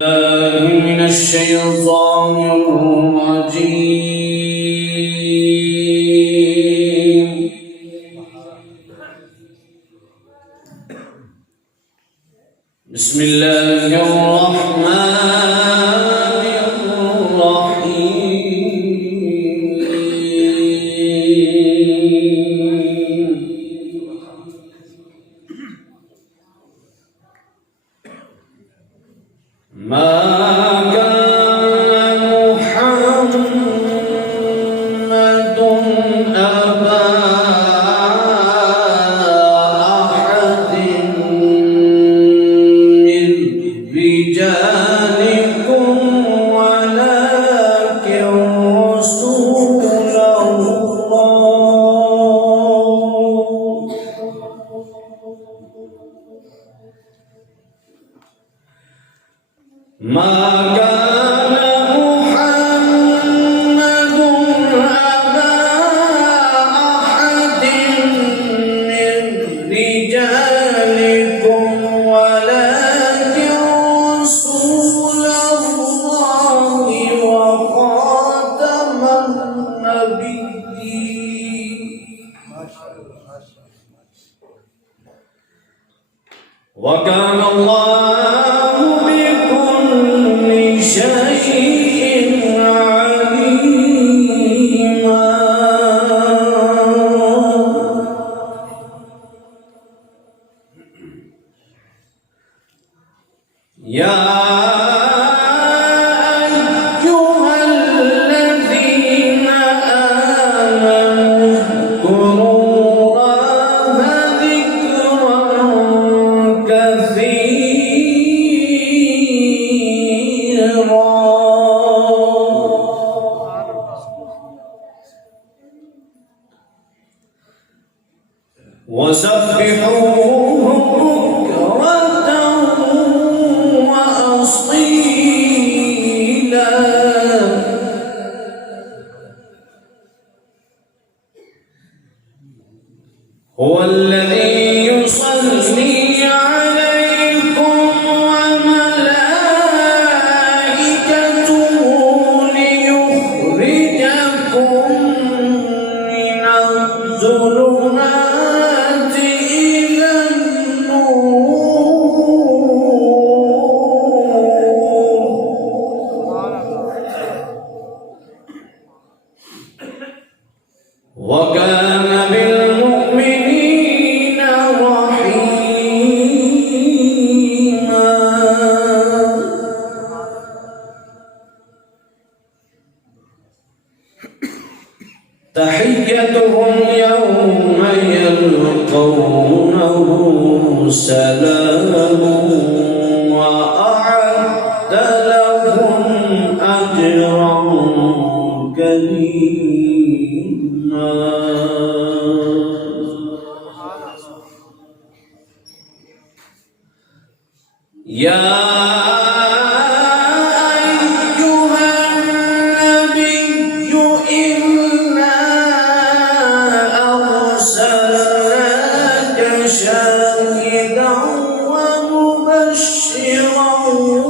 من الشيطان الرجيم. بسم الله الرحمن الرحيم. ما كان محمد أبا أحد من رجالكم ولكن رسول الله. ما كان محمد أبا أحد من رجالكم ولكن رسول الله وخاتم النبيين. وكان الله بكل شيء عليما. يا أيها الذين آمنوا اذكروا الله ذكرا كثيرا وسبحوه بكرة وأصيلا. هو الذي يصلي عليكم وملائكته ليخرجكم من الظلمات إلى النور. وكان بالمؤمنين رحيما. تحيتهم يوم يلقونه سلام وأعد لهم أجرا كريما. يا أيها النبي إنا أرسلناك شاهدا ومبشرا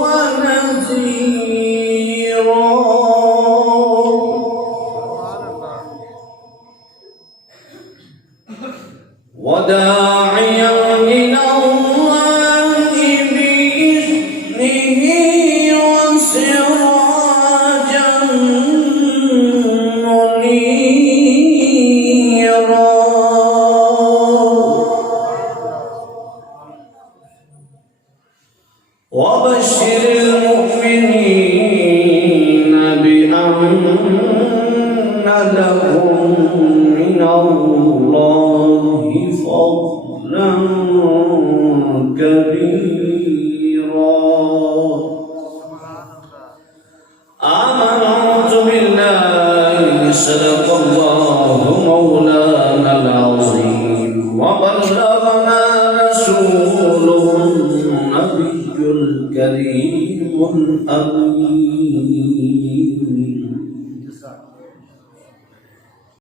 ونذيرا وداعيا إلى الله بإذنه وسراجا منيرا. وبشر المؤمنين بأن لهم من الله فضلا كبيرا. آمنت بالله صدق الله مولانا العظيم وبلغنا رسوله النبي الكريم الأمين.